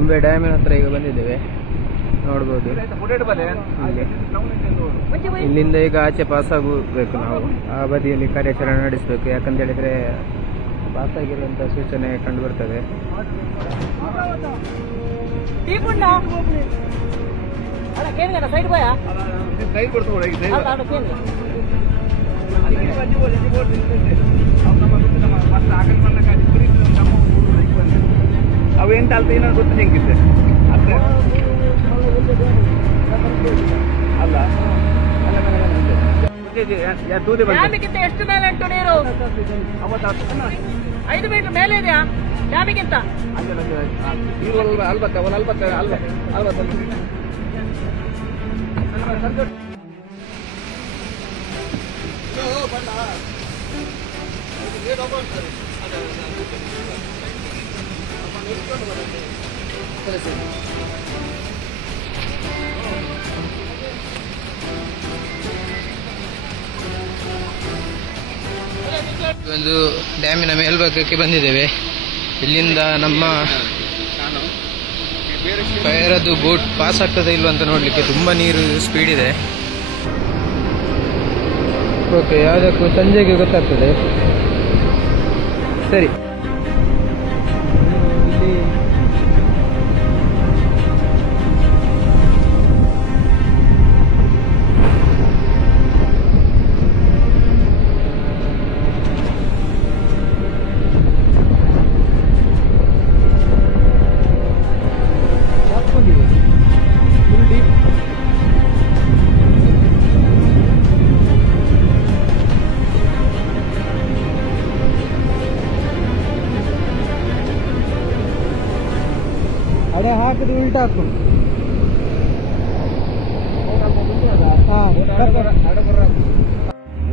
ತುಂಬೆ ಡ್ಯಾಮಿನ ಹತ್ರ ಈಗ ಬಂದಿದ್ದೇವೆ, ನೋಡ್ಬೋದು. ಇಲ್ಲಿಂದ ಈಗ ಆಚೆ ಪಾಸ್ ಆಗಬೇಕು, ನಾವು ಆ ಬದಿಯಲ್ಲಿ ಕಾರ್ಯಾಚರಣೆ ನಡೆಸಬೇಕು. ಯಾಕಂತ ಹೇಳಿದ್ರೆ ಪಾಸ್ ಆಗಿರುವಂತಹ ಸೂಚನೆ ಕಂಡು ಬರ್ತದೆ. ಅವೇಂಟ ಅಲ್ತ ಏನೋ ಗೊತ್ತು ಹೆಂಗಿದೆ ಅಲ್ಲ ಎಷ್ಟು ಮೇಲೆ ಉಂಟು ನೀರು? 5 ಮೀಟರ್ ಮೇಲೆ ಇದೆಯಾ ಡ್ಯಾಮಿಗಿಂತ? ಒಂದು ಡ್ಯಾಮಿನ ಮೇಲ್ಭಾಗಕ್ಕೆ ಬಂದಿದ್ದೇವೆ. ಇಲ್ಲಿಂದ ನಮ್ಮ ಫೈರದು ಬೋಟ್ ಪಾಸ್ ಆಗ್ತದೆ ಇಲ್ವ ಅಂತ ನೋಡ್ಲಿಕ್ಕೆ ತುಂಬಾ ನೀರು ಸ್ಪೀಡ್ ಇದೆ. ಓಕೆ, ಯಾವುದಕ್ಕೂ ಸಂಜೆಗೆ ಗೊತ್ತಾಗ್ತದೆ. ಸರಿ, ಅಡೆ ಹಾಕಿದ್ರೆ ಉಲ್ಟಾ ಹಾಕು.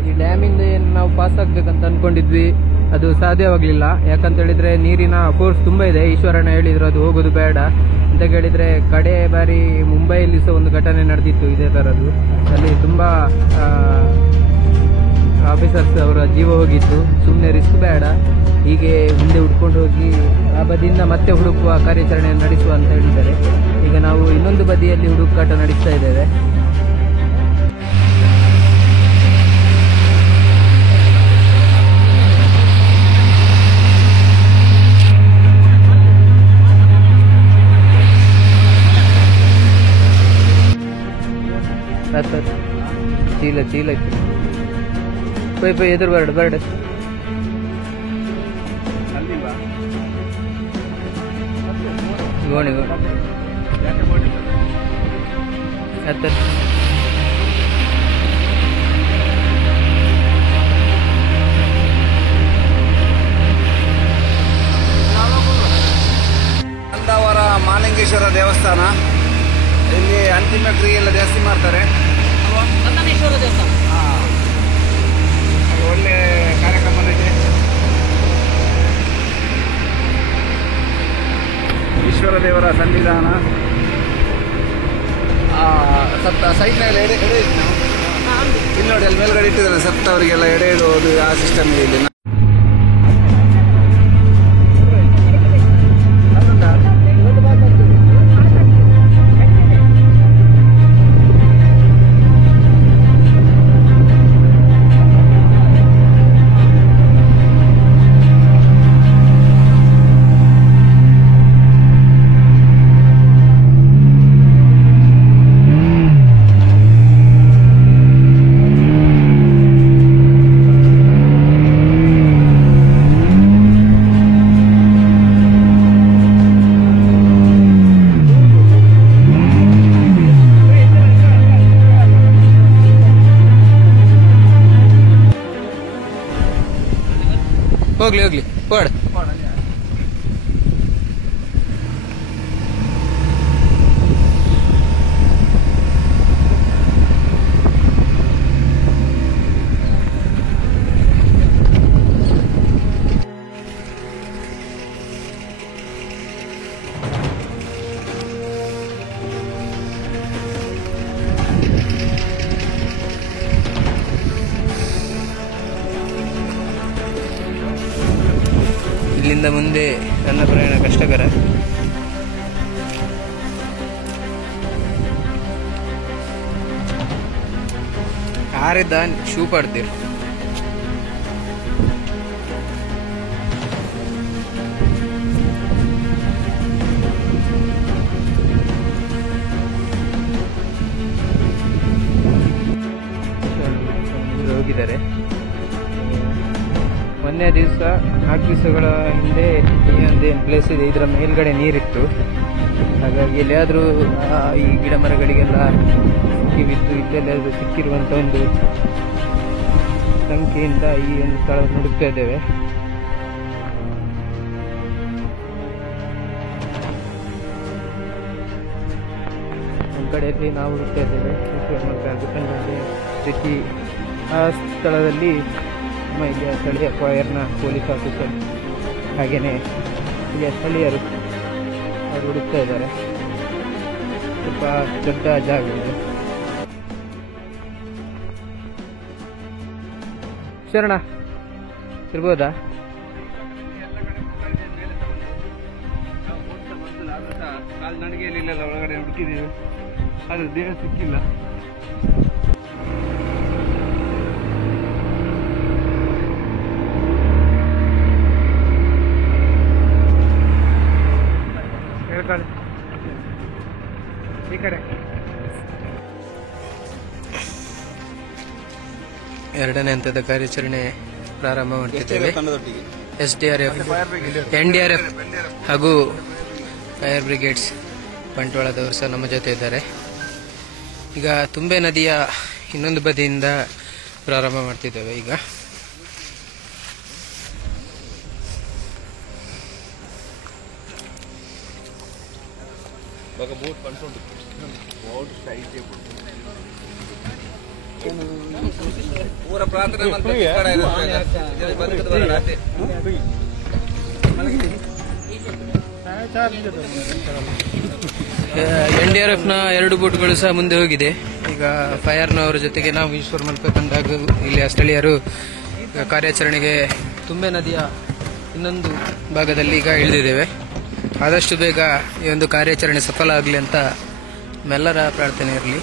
ಈ ಡ್ಯಾಮಿಂದ ಏನು ನಾವು ಪಾಸ್ ಆಗ್ಬೇಕಂತ ಅನ್ಕೊಂಡಿದ್ವಿ, ಅದು ಸಾಧ್ಯವಾಗಲಿಲ್ಲ. ಯಾಕಂತ ಹೇಳಿದ್ರೆ ನೀರಿನ ಫೋರ್ಸ್ ತುಂಬಾ ಇದೆ. ಈಶ್ವರಣ್ಣ ಹೇಳಿದ್ರು ಅದು ಹೋಗೋದು ಬೇಡ ಅಂತ ಹೇಳಿದ್ರೆ. ಕಡೆ ಬಾರಿ ಮುಂಬೈಯಲ್ಲಿ ಸಹ ಒಂದು ಘಟನೆ ನಡೆದಿತ್ತು ಇದೇ ತರದ್ದು. ಅಲ್ಲಿ ತುಂಬಾ ಆಫೀಸರ್ಸ್ ಅವರ ಜೀವ ಹೋಗಿತ್ತು. ಸುಮ್ಮನೆ ರಿಸ್ಕ್ ಬೇಡ, ಹೀಗೆ ಮುಂದೆ ಹುಡ್ಕೊಂಡು ಹೋಗಿ ಆ ಬದಿಯಿಂದ ಮತ್ತೆ ಹುಡುಕುವ ಕಾರ್ಯಾಚರಣೆಯನ್ನು ನಡೆಸುವ ಅಂತ ಹೇಳಿದ್ದಾರೆ. ಈಗ ನಾವು ಇನ್ನೊಂದು ಬದಿಯಲ್ಲಿ ಹುಡುಕಾಟ ನಡೆಸ್ತಾ ಇದ್ದೇವೆ. ಚೀಲ ಚೀಲ ಇತ್ತು. ಪೈ ಪೈ ಎದುರು ಬರ್ಡು ಬರ್ಡು. ಗೋಣಿ ಗೋಣಿ ಕಂದಾವರ ಮಾಲಿಂಗೇಶ್ವರ ದೇವಸ್ಥಾನ. ಇಲ್ಲಿ ಅಂತಿಮ ಕ್ರಿಯೆ ಎಲ್ಲ ಜಾಸ್ತಿ ಮಾಡ್ತಾರೆ. ಒಳ್ಳೆ ಕಾರ್ಯಕ್ರಮ ಇದೆ. ಈಶ್ವರ ದೇವರ ಸನ್ನಿಧಾನ. ಸತ್ತ ಸೈಟ್ನಲ್ಲಿ ಎಡೆ ಇಟ್ಟು ಇಲ್ಲಿ ನೋಡಿ, ಅಲ್ಲಿ ಮೇಲ್ಗಡೆ ಇಟ್ಟಿದ್ದಾನೆ. ಸತ್ತವರಿಗೆಲ್ಲ ಎಡೆ ಇಡುವುದು ಆ ಸಿಸ್ಟಮ್ ಇದೆ ಇಲ್ಲಿ. ಹೋಗ್ಲಿ ಹೋಗ್ಲಿ ಹೊಡ್. ಇಲ್ಲಿಂದ ಮುಂದೆ ನನ್ನ ಪ್ರಯಾಣ ಕಷ್ಟಕರ. ಆರಿದ್ದ ಶೂ ಪಡ್ತೀರಿ ಹೋಗಿದ್ದಾರೆ. ಮೊನ್ನೆ ದಿವಸ 4 ದಿವಸಗಳ ಹಿಂದೆ ಈ ಒಂದೇನು ಪ್ಲೇಸ್ ಇದೆ, ಇದರ ಮೇಲ್ಗಡೆ ನೀರಿತ್ತು. ಹಾಗಾಗಿ ಎಲ್ಲಿಯಾದರೂ ಈ ಗಿಡ ಮರಗಳಿಗೆಲ್ಲ ಸಿಕ್ಕಿಬಿದ್ದು ಇಲ್ಲೆಲ್ಲಾದರೂ ಸಿಕ್ಕಿರುವಂಥ ಒಂದು ಸಂಖ್ಯೆಯಿಂದ ಈ ಒಂದು ಸ್ಥಳವನ್ನು ಹುಡುಕ್ತಾ ಇದ್ದೇವೆ. ಒಂದು ಕಡೆಯಲ್ಲಿ ನಾವು ಹುಡುಕ್ತಾ ಇದ್ದೇವೆ ರೀತಿ ಆ ಸ್ಥಳದಲ್ಲಿ ನಮ್ಮ ಇಲ್ಲಿಯ ಸ್ಥಳೀಯ ಫೈರ್ನ ಪೊಲೀಸ್ ಆಫೀಸರ್ ಹಾಗೆಯೇ ಇಲ್ಲಿಯ ಸ್ಥಳೀಯರು ಅವರು ಹುಡುಕ್ತಾ ಇದ್ದಾರೆ. ಸ್ವಲ್ಪ ದೊಡ್ಡ ಜಾಗ ಇದೆ. ಶರಣ ಇರ್ಬೋದಾ? ಕಾಲ್ನಡಿಗೆಯಲ್ಲಿ ಒಳಗಡೆ ಹುಡುಕಿದ್ದೀವಿ, ಅದು ದೇಹ ಸಿಕ್ಕಿಲ್ಲ. ಈ ಕಡೆ ಎರಡನೇ ಹಂತದ ಕಾರ್ಯಾಚರಣೆ ಪ್ರಾರಂಭ ಮಾಡ್ತಿದ್ದೇವೆ. SDRF, NDRF ಹಾಗೂ ಫೈರ್ ಬ್ರಿಗೇಡ್ಸ್ ಬಂಟ್ವಾಳದವರು ಸಹ ನಮ್ಮ ಜೊತೆ ಇದ್ದಾರೆ. ಈಗ ತುಂಬೆ ನದಿಯ ಇನ್ನೊಂದು ಬದಿಯಿಂದ ಪ್ರಾರಂಭ ಮಾಡ್ತಿದ್ದೇವೆ. ಈಗ पूरा प्रार्थना मंत्र NDRFನ 2 ಬೋಟ್ಗಳು ಸಹ ಮುಂದೆ ಹೋಗಿದೆ. ಈಗ ಫೈರ್ನವರ ಜೊತೆಗೆ ನಾವು ಈಶ್ವರ ಮಲ್ಪೆ ಬಂದಾಗ ಇಲ್ಲಿಯ ಸ್ಥಳೀಯರು ಕಾರ್ಯಾಚರಣೆಗೆ ತುಂಬೆ ನದಿಯ ಇನ್ನೊಂದು ಭಾಗದಲ್ಲಿ ಈಗ ಇಳಿದಿದ್ದೇವೆ. ಆದಷ್ಟು ಬೇಗ ಈ ಒಂದು ಕಾರ್ಯಾಚರಣೆ ಸಫಲ ಆಗಲಿ ಅಂತ ನಮ್ಮೆಲ್ಲರ ಪ್ರಾರ್ಥನೆ ಇರಲಿ.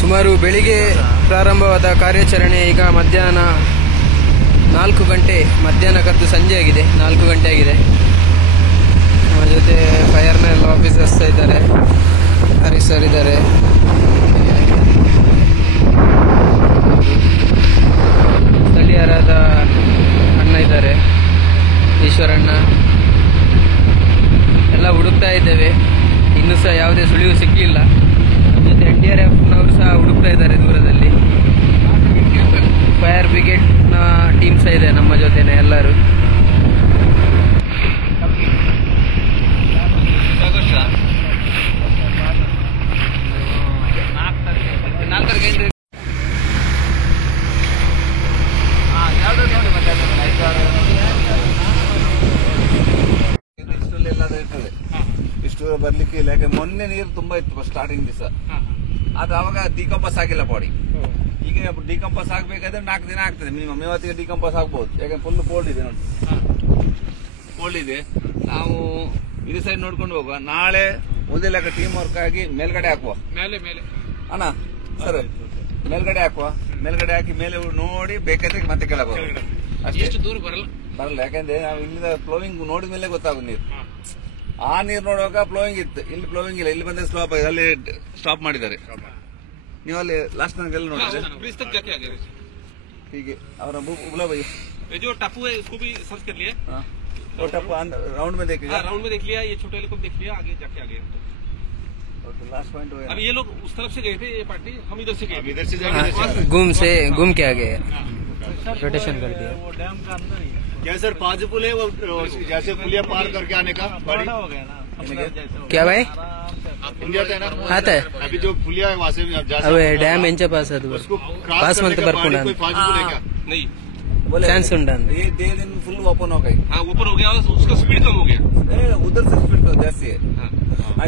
ಸುಮಾರು ಬೆಳಿಗ್ಗೆ ಪ್ರಾರಂಭವಾದ ಕಾರ್ಯಾಚರಣೆ ಈಗ ಮಧ್ಯಾಹ್ನ 4 ಗಂಟೆ, ಮಧ್ಯಾಹ್ನ ಕದ್ದು ಸಂಜೆ ಆಗಿದೆ, 4 ಗಂಟೆ ಆಗಿದೆ. ನಮ್ಮ ಜೊತೆ ಫೈರ್ನ ಎಲ್ಲ ಆಫೀಸರ್ಸ್ ಇದ್ದಾರೆ, ಹರೀಶ್ ಸರ್ ಇದ್ದಾರೆ, ಸ್ಥಳೀಯರಾದ ಅಣ್ಣ ಇದ್ದಾರೆ, ಈಶ್ವರಣ್ಣ. ಎಲ್ಲ ಹುಡುಕ್ತಾ ಇದ್ದೇವೆ, ಇನ್ನೂ ಸಹ ಯಾವುದೇ ಸುಳಿವು ಸಿಕ್ಕಿಲ್ಲ. ನಮ್ಮ ಜೊತೆ NDRFನವರು ಸಹ ಹುಡುಕ್ತಾ ಇದ್ದಾರೆ ದೂರದಲ್ಲಿ. ಫೈರ್ ಬ್ರಿಗೇಡ್ನ ಟೀಮ್ ಸಹ ಇದೆ ನಮ್ಮ ಜೊತೆನೆ ಎಲ್ಲರೂ. ಇಷ್ಟು ಬರ್ಲಿಕ್ಕೆ ಇಲ್ಲ, ಯಾಕೆ ಮೊನ್ನೆ ನೀರು ತುಂಬಾ ಇತ್ತು ಸ್ಟಾರ್ಟಿಂಗ್ ದಿವಸ. ಅದು ಅವಾಗ ಡಿಕಂಪಸ್ ಆಗಿಲ್ಲ ಬಾಡಿ. ಈಗ ಡಿಕಂಪಸ್ ಆಗ್ಬೇಕಾದ್ರೆ 4 ದಿನ ಆಗ್ತದೆ ಮಿನಿಮಮ್. ಇವತ್ತಿಗೆ ಡಿಕಂಪಸ್ ಆಗ್ಬಹುದು, ಯಾಕಂದ್ರೆ ಫುಲ್ ಕೋಲ್ಡ್ ಇದೆ ನೋಡಿ, ಕೋಲ್ಡ್ ಇದೆ. ನಾವು ಇದು ಸೈಡ್ ನೋಡ್ಕೊಂಡು ಹೋಗುವ. ನಾಳೆ ಒಂದೇ ಲೆಕ್ಕ ಟೀಮ್ ವರ್ಕ್ ಆಗಿ ಮೇಲ್ಗಡೆ ಹಾಕುವ, ಅಣ್ಣ ಸರ್ ಮೇಲ್ಗಡೆ ಹಾಕುವ. ಮೇಲ್ಗಡೆ ಹಾಕಿ ಮೇಲೆ ನೋಡಿ ಬೇಕಾದ್ರೆ ಮತ್ತೆ ಕೆಳಗೆ ಅಷ್ಟೇ, ದೂರ ಬರಲ್ಲ. ಯಾಕಂದ್ರೆ ನಾವು ಇಲ್ಲಿಂದ ಫ್ಲೋವಿಂಗ್ ನೋಡಿದ ಮೇಲೆ ಗೊತ್ತಾಗುತ್ತೆ ನೀರು. ಆ ನೀರು ನೋಡುವಾಗ ಫ್ಲೋವಿಂಗ್ ಇತ್ತು, ಇಲ್ಲಿ ಫ್ಲೋವಿಂಗ್ ಇಲ್ಲ. ಇಲ್ಲಿ ಬಂದ್ರೆ ಸ್ಲಾಪ್ ಆಗಿದೆ, ಅಲ್ಲಿ ಸ್ಟಾಪ್ ಮಾಡಿದ್ದಾರೆ. ನೀವು ಅಲ್ಲಿ ಲಾಸ್ಟ್ ನನಗೆಲ್ಲ ನೋಡಿದ್ರೆ ಹೀಗೆ ಅವರ बुला भाई जो टापू है इसको भी सर्च कर लिया। वो टापू राउंड में देख लिया, राउंड में देख लिया, ये छोटे को देख लिया, आगे जाके आगे लास्ट पॉइंट हो गया। अब ये लोग उस तरफ से गए थे, ये पार्टी हम इधर से गए, इधर से जाके घूम के आ गए, रोटेशन कर दिया। वो डैम का अंदर ही क्या सर, 5 पुल है वो, जैसे पुलिया पार करके आने का गाड़ी हो गया ना। क्या भाई इंडिया है ना, आता है अभी जो पुलिया है वहाँ से अवे ಡ್ಯಾಮ್ ಎಂಚ ಪಾಸ್ ಅದು उसको ಪಾಸ್ ಮಂತ ಬರ್ಕೊಂಡ कोई 5 पुल है क्या? नहीं, बोले ಚಾನ್ಸ್ ಉಂಡ ये 2 दिन फुल ओपन हो गई। हाँ ओपन हो गया, उसका स्पीड कम हो गया। उधर से स्पीड जैसे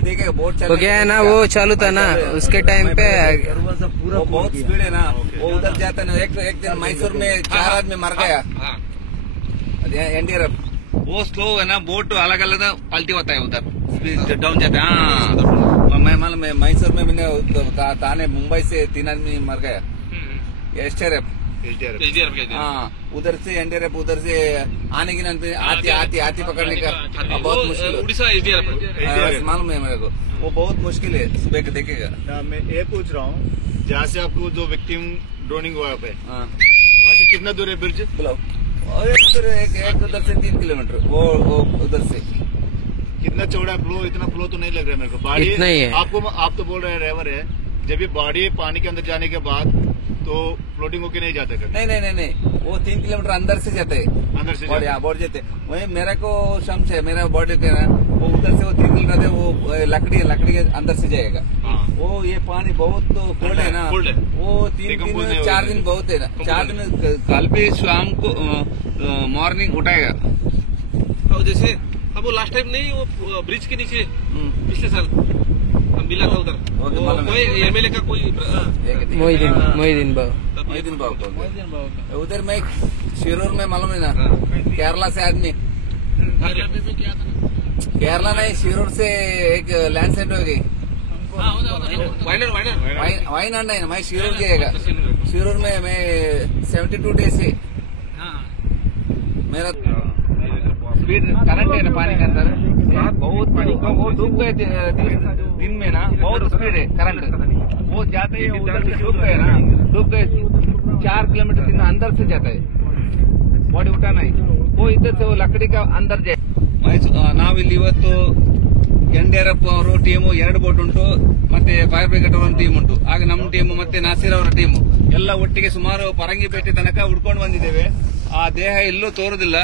देखिए बोट हो गया है ना वो चालू था ना उसके टाइम पे वो बहुत स्पीड है ना वो उधर जाता है ना एक दिन मैसूर में 4 आदमी मर गया एनडीआरएफ वो स्लो है ना बोट अलग अलग पलटी होता है उधर स्पीड डाउन जाता है हाँ मैं मालूम मैसूर में मैंने थाने मुंबई से 3 आदमी मर गया एसटीआरएफ हाँ उधर से एनडीआरएफ उधर से आने की आती पकड़ने का बहुत मुश्किल उड़ीसा एसडीआरएफ मालूम है मेरे को वो बहुत मुश्किल है सुबह को देखेगा मैं ये पूछ रहा हूँ जहाँ से आपको जो विक्टिम ड्रोनिंग हुआ पे हाँ वहाँ से कितना दूर है ब्रिज? बुलाओ और एक उधर से 3 किलोमीटर वो उधर से कितना चौड़ा फ्लो? इतना फ्लो तो नहीं लग रहा है मेरे को। बाड़ी इतना ही है। आप तो बोल रहे हैं ड्राइवर है, जब ये बाड़ी पानी के अंदर जाने के बाद तो फ्लोटिंग होके नहीं जाते कभी? नहीं वो 3 किलोमीटर अंदर से जाते है अंदर से बॉडी बोर्ड जाते वही मेरे को शम्स है मेरा बॉडी का ना वो उधर से वो 3 किलोमीटर वो लकड़ी के अंदर से जाएगा हाँ। वो ये पानी बहुत कोल्ड है ना कोल्ड है। वो 4 दिन बहुत है ना 4 दिन कल भी शाम को मॉर्निंग उठाएगा और जैसे अब वो लास्ट टाइम नहीं वो ब्रिज के नीचे पिछले साल हम मिला था उधर कोई एमएलए का कोई मोहिदीन बाबू मोहिदीन बाबू उधर मैं शिरूर में मालूम है ना केरला से आदमी केरला नहीं शिरूर से एक लैंडस्लाइड हो गई वाइन है ना मैं शिरूर जाएगा शिरूर में मैं 72 डेज से मेरा स्पीड करंट है ना पानी के अंदर बहुत वो डूब गए दिन में ना बहुत स्पीड है करंट वो जाते ही उधर से डूब गए ना डूब गए 4 किलोमीटर दिन अंदर से जाता है बॉडी उठाना है वो इधर से वो लकड़ी का अंदर जाए ನಾವಿಲ್ಲಿ ಇವತ್ತು ಎನ್ಡಿಆರ್ಎಫ್ ಅವರು ಟೀಮು 2 ಬೋಟ್ ಉಂಟು ಮತ್ತೆ ಫೈರ್ ಬ್ರಿಗೇಡ್ ಅವರ ಟೀಮ್ ಉಂಟು ಆಗ ನಮ್ಮ ಟೀಮು ಮತ್ತೆ ನಾಸೀರ್ ಅವರ ಟೀಮು ಎಲ್ಲ ಒಟ್ಟಿಗೆ ಸುಮಾರು ಪರಂಗಿಪೇಟೆ ತನಕ ಹುಡ್ಕೊಂಡು ಬಂದಿದ್ದೇವೆ ಆ ದೇಹ ಎಲ್ಲೂ ತೋರುದಿಲ್ಲ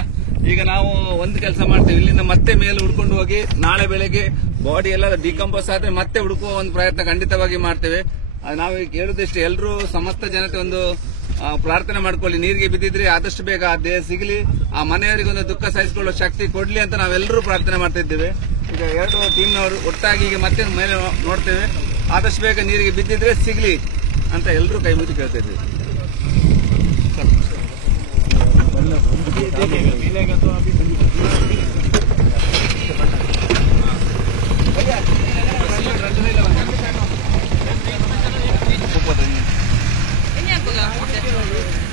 ಈಗ ನಾವು ಒಂದು ಕೆಲಸ ಮಾಡ್ತೇವೆ ಇಲ್ಲಿಂದ ಮತ್ತೆ ಮೇಲೆ ಹುಡ್ಕೊಂಡು ಹೋಗಿ ನಾಳೆ ಬೆಳಗ್ಗೆ ಬಾಡಿ ಎಲ್ಲ ಡಿಕಂಪೋಸ್ ಆದ್ರೆ ಮತ್ತೆ ಹುಡುಕುವ ಒಂದು ಪ್ರಯತ್ನ ಖಂಡಿತವಾಗಿ ಮಾಡ್ತೇವೆ ನಾವು ಹೇಳುದಷ್ಟೇ ಎಲ್ಲರೂ ಸಮಸ್ತ ಜನತೆ ಒಂದು ಪ್ರಾರ್ಥನೆ ಮಾಡ್ಕೊಳ್ಳಿ ನೀರಿಗೆ ಬಿದ್ದಿದ್ರೆ ಆದಷ್ಟು ಬೇಗ ಆ ದೇಹ ಸಿಗಲಿ ಆ ಮನೆಯವರಿಗೆ ಒಂದು ದುಃಖ ಸಹಿಸಿಕೊಳ್ಳೋ ಶಕ್ತಿ ಕೊಡ್ಲಿ ಅಂತ ನಾವೆಲ್ಲರೂ ಪ್ರಾರ್ಥನೆ ಮಾಡ್ತಾ ಇದ್ದೇವೆ ಈಗ 2 ಟೀಮ್ನವರು ಒಟ್ಟಾಗಿ ಈಗ ಮತ್ತೆ ಮೇಲೆ ನೋಡ್ತೇವೆ ಆದಷ್ಟು ಬೇಗ ನೀರಿಗೆ ಬಿದ್ದಿದ್ರೆ ಸಿಗಲಿ ಅಂತ ಎಲ್ಲರೂ ಕೈ ಮುಗಿದು ಕೇಳ್ತಾ ಇದ್ದೇವೆ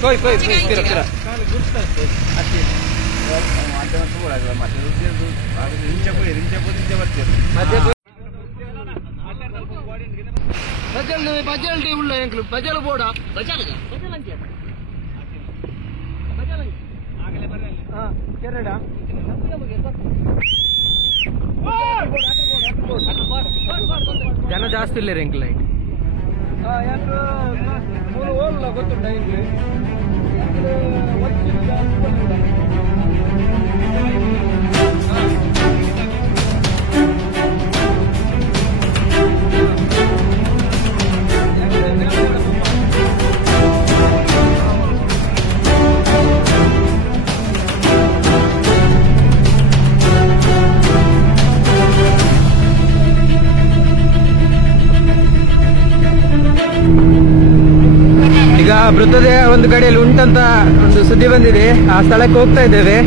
कोई kira బజల్ టీ ఉள்ள ఎంకులు బజల్ పోడా బజల్ ಕೆರಡ ಜನ ಜಾಸ್ತಿ ಇಲ್ಲ ರೆಂಕ್ ಲೈಟ್ ಗೊತ್ತುಂಟ ಈಗ ಮೃತದೇಹ ಒಂದು ಕಡೆಯಲ್ಲಿ ಉಂಟಂತ ಒಂದು ಸುದ್ದಿ ಬಂದಿದೆ ಆ ಸ್ಥಳಕ್ಕೆ ಹೋಗ್ತಾ ಇದ್ದೇವೆ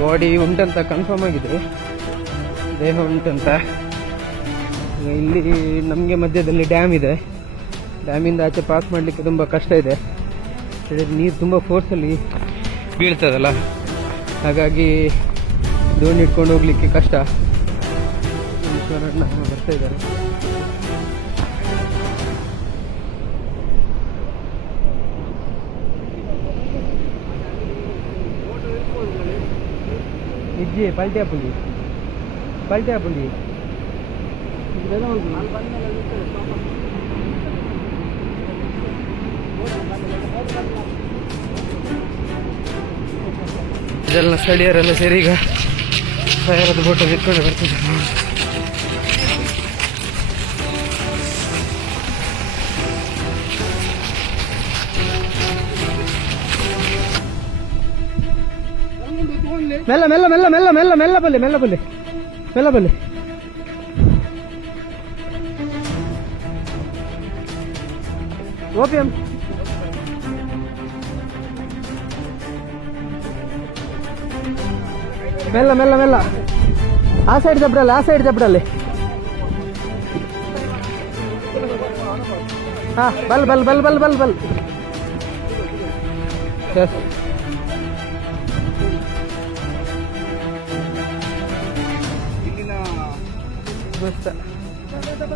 ಬಾಡಿ ಉಂಟಂತ ಕನ್ಫರ್ಮ್ ಆಗಿದೆ ದೇಹ ಉಂಟಂತ ಇಲ್ಲಿ ನಮಗೆ ಮಧ್ಯದಲ್ಲಿ ಡ್ಯಾಮ್ ಇದೆ ಡ್ಯಾಮಿಂದ ಆಚೆ ಪಾಸ್ ಮಾಡಲಿಕ್ಕೆ ತುಂಬ ಕಷ್ಟ ಇದೆ ನೀರು ತುಂಬ ಫೋರ್ಸಲ್ಲಿ ಬೀಳ್ತದಲ್ಲ ಹಾಗಾಗಿ ದೋಣಿ ಇಟ್ಕೊಂಡು ಹೋಗ್ಲಿಕ್ಕೆ ಕಷ್ಟ ಈಶ್ವರಣ್ಣ ಬರ್ತಾ ಇದ್ದಾರೆ ಇಜ್ಜಿ ಪಲ್ಟ್ಯಾ ಪುಲಿ ಇದೆಲ್ಲ ಸ್ಥಳೀಯರೆಲ್ಲ ಸೇರಿ ಈಗ ಫೈರದ ಬೋಟಲ್ಲಿ ಇಟ್ಕೊಂಡು ಬರ್ತಿದ್ದಾರೆ. ಮೆಲ್ಲ ಮೆಲ್ಲ ಮೆಲ್ಲ ಮೆಲ್ಲ ಮೆಲ್ಲ ಮೆಲ್ಲ ಬಲ್ಲಿ ಮೆಲ್ಲ ಬಲ್ಲಿ ಮೆಲ್ಲ ಬಲ್ಲಿ. ಓಪಿಎಂ ಮೆಲ್ಲ ಮೆಲ್ಲ ಮೆಲ್ಲ. ಆ ಸೈಡ್ ಜಬ್ಡಲ್ಲಿ, ಆ ಸೈಡ್ ಜಬ್ಡಲ್ಲಿ. ಹಾ ಬಲ್ ಬಲ್ ಬಲ್ ಬಲ್ ಬಲ್ ಬಲ್. ಇಲ್ಲಿನ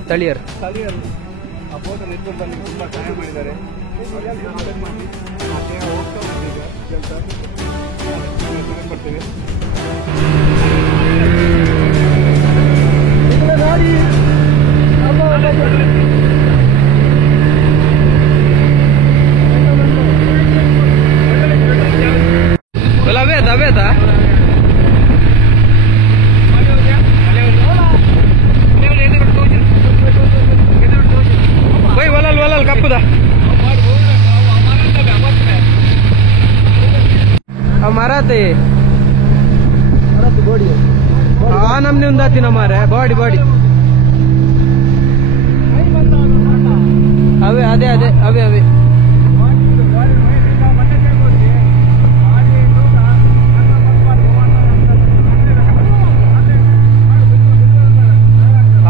ಸ್ಥಳೀಯರು ಸ್ಥಳೀಯರು ಆ ಬೋಟನ್ನು ಎತ್ಕೊಂಡು ಬಂದು ತುಂಬಾ ಸಹಾಯ ಮಾಡಿದ್ದಾರೆ. ಹೋಗ್ತಾ ಉಂಟು ಈಗ ಕೆಲಸ ಬರ್ತೇವೆ. Aveta? Woi, walal kapuda. Amarate body. Ah, namne undati namare body. Ave.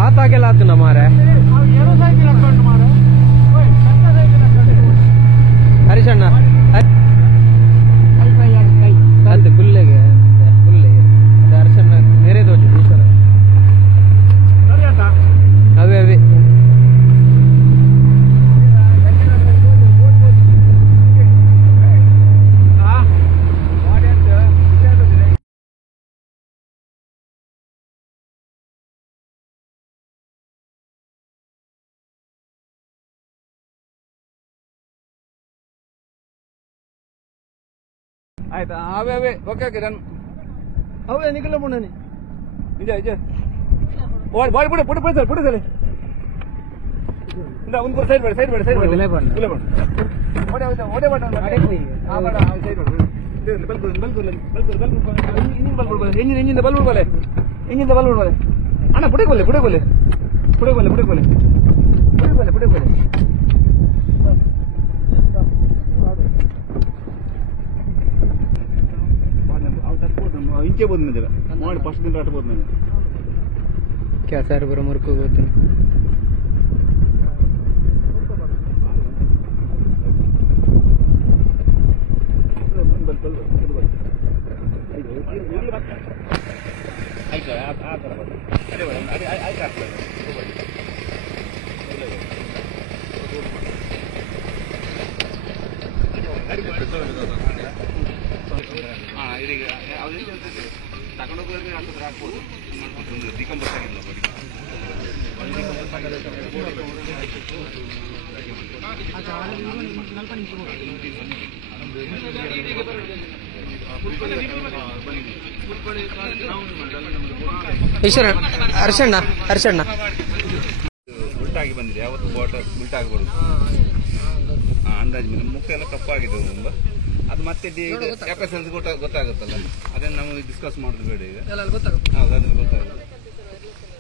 ಆತಾಗೆಲ್ಲ ಆತು ನಮಾರೆ ಹರಿಶಣ್ಣ ಅದು ಗುಲ್ಲೆಗೆ ಹರಿಶಣ್ಣ ಬೇರೆ ದೋಚು ಈಶ್ವರ ಅವೇ ಆಯ್ತಾ. ಅವೇ ಓಕೆ ರನ್ ಅವೇ ನಿಖಿಲ ಪುಣ್ಣನಿ ನಿಜ ಬಾಡಿ ಪುಡಿ ಸರ್ ಇಲ್ಲ ಒಂದು ಸೈಡ್ ಬೇಡ ಓಡೆ ಬಣ್ಣ ಇಂಜಿನಿಂದ ಬಲ್ ಬಿಡ್ಬಲೆ ಅಣ್ಣ ಪುಡಿ ಕೊಲೆ ಇಂಚೆ ಬೋದು ನಿಂದಿಲ್ಲ ಮಾಡಿ ಫಸ್ಟ್ ದಿನ ಆಟಬೋದು ನಾನು क्या सर बरो मुर्को गोतु ಇದೀಗ ತಗೊಂಡೋಗೋದ್ರೆ ಹಾಕ್ಬೋದು. ಡಿಕಂಪೋಸ್ ಆಗಿಲ್ಲ ಹರ್ಷಣ್ಣ ಉಲ್ಟಾಗಿ ಬಂದಿದೆ. ಯಾವತ್ತು ಬಾಟಲ್ ಉಲ್ಟಾಗಿ ಬರುದು ಅಂದಾಜು ಮೇಲೆ ಮುಖ ಎಲ್ಲ ಕಪ್ಪಾಗಿದೆ ತುಂಬ. ಅದು ಮತ್ತೆ ಎಫ್ಎಸ್ಎಲ್ ಗೊತ್ತಾಗುತ್ತಲ್ಲ, ಅದನ್ನು ನಾವು ಡಿಸ್ಕಸ್ ಮಾಡೋದು ಬೇಡ ಈಗ. ಹೌದು, ಅದನ್ನು ಗೊತ್ತಾಗುತ್ತೆ.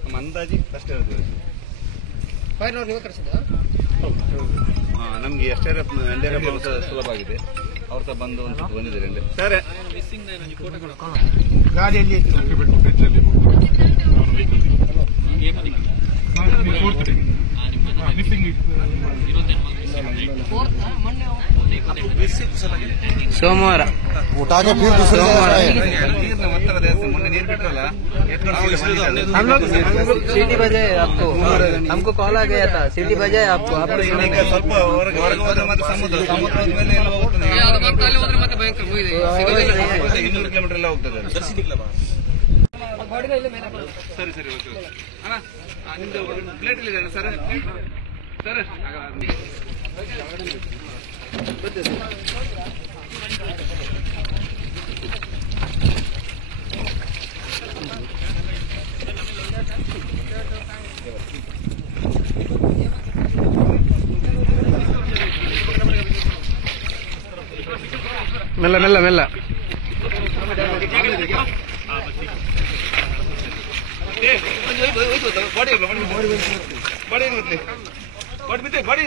ನಮ್ಮ ಅಂದಾಜಿ ಅಷ್ಟೇ ಹೇಳ್ತೀವಿ. ನಮ್ಗೆ ಎಷ್ಟೇ ಸುಲಭ ಆಗಿದೆ. ಅವ್ರ ಸಹ ಬಂದು ಒಂದು ಬಂದಿದ್ದಾರೆ ಸರ್. ಗಾಡಿಯಲ್ಲಿ ಸೋಮವಾರ उठाके फिर दूसरे ನೀರಿನ ಒತ್ತಡ ಜಾಸ್ತಿ. ಮೊನ್ನೆ ನೀರು ಬಿಟ್ರಲ್ಲ, हम लोग सीटी बजाए आपको, हमको कॉल आ गया था, सीटी बजाए आपको. ಈಗ ಸ್ವಲ್ಪ ಹೊರಗೆ ಹೋದ್ರೆ ಮತ್ತೆ ಸಮುದ್ರದ ಮೇಲೆ ಎಲ್ಲ ಹೋಗ್ತದೆ. 200 ಕಿಲೋಮೀಟರ್ ಎಲ್ಲ ಹೋಗ್ತದೆ. ಸರಿ ಓಕೆ ಅಣ್ಣ, ನಿಮ್ದು ಪ್ಲೇಟ್ ಇದೆ ಸರ್. ಮೆಲ್ಲ ಮೆಲ್ಲ ಮೆಲ್ಲ. ಬಾಡಿ